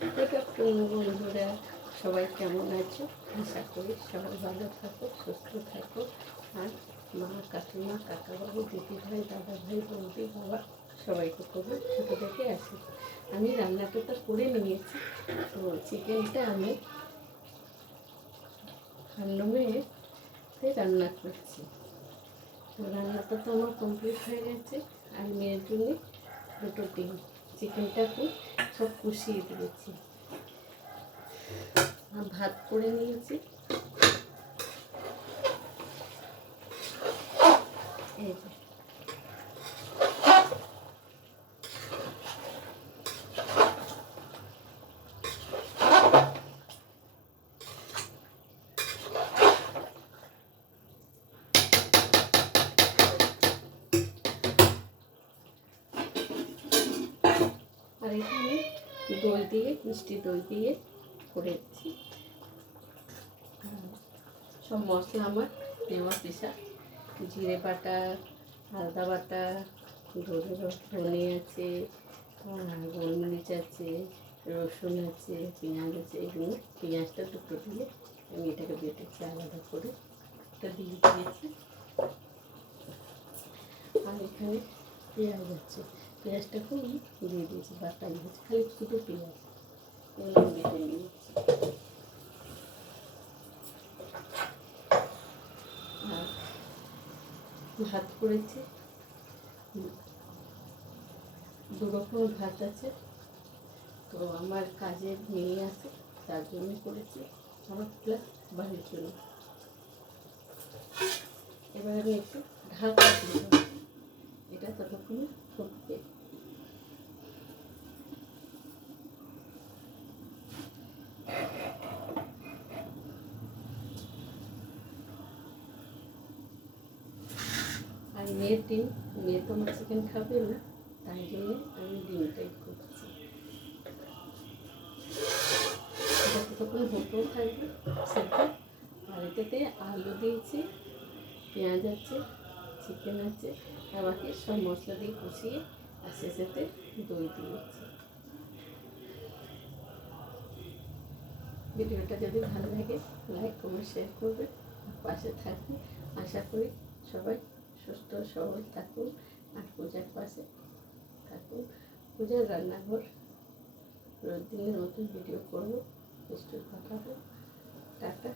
বন্ধুরা সবাই কেমন আছো? আশা করি সবাই ভালো থাকো, সুস্থ থাকো। আর মা, কাকিমা, কাকাবাবু, দিদি ভাই, দাদা ভাই, বৌদি, বাবা সবাইকে খুব ছোটো থেকে আসি। আমি রান্নাটা তো করে নিয়েছি। তো চিকেনটা আমি হ্যান্ডলুমে রান্না করছি। তো রান্নাটা তো আমার কমপ্লিট হয়ে গেছে। আর মেয়ের জন্য দুটো ডিম, চিকেনটাকে সব কষিয়ে দিয়েছি। ভাত করে নিয়েছি। এই যে আর এখানে দই দিয়ে, মিষ্টি দই দিয়ে করেছি। সব মশলা আমার দেওয়া পেশা, জিরে বাটা, আদা বাটা, ধনে আছে, গোলমরিচ আছে, রসুন আছে, পেঁয়াজ আছে। এগুলো পেঁয়াজটা দুটো দিয়ে আমি এটাকে বেটেছি আলাদা করে, এটা দিয়ে দিয়েছি। আর এখানে পেঁয়াজ আছে, পেঁয়াজটাকে আমি দিয়ে দিয়েছি, বাটা দিয়েছি, খালি শুধু পেঁয়াজ এগুলো বেটে নিয়েছি। আর ভাত করেছি, দু রকম ভাত আছে। তো আমার কাজের মেয়ে আছে, তার জন্য করেছি, আমার প্লাস বাড়ির জন্য। এবার আমি একটু ঢাকা দিয়ে দেবো, এটা ততক্ষণে ফুটবে। আর মেয়ের ডিম, মেয়ে তো আমার চিকেন খাবে না, তাই জন্য আমি ডিমটাই করছি। এটা ততক্ষণ হতেও থাকবে সেটা। আর এটাতে আলু দিয়েছি, পেঁয়াজ আছে, চিকেন আছে, আর বাকি সব মশলা দিয়ে কষিয়ে আর শেষেতে দই দিয়েছি। ভিডিওটা যদি ভালো লাগে লাইক, কমেন্ট, শেয়ার করবে, পাশে থাকবে। আশা করি সবাই সুস্থ সবল থাকুন আর পূজার পাশে থাকুন। পূজার রান্নাঘর রোজ দিনের নতুন ভিডিও করবো, নিশ্চয়ই কথা হবে। টাটা।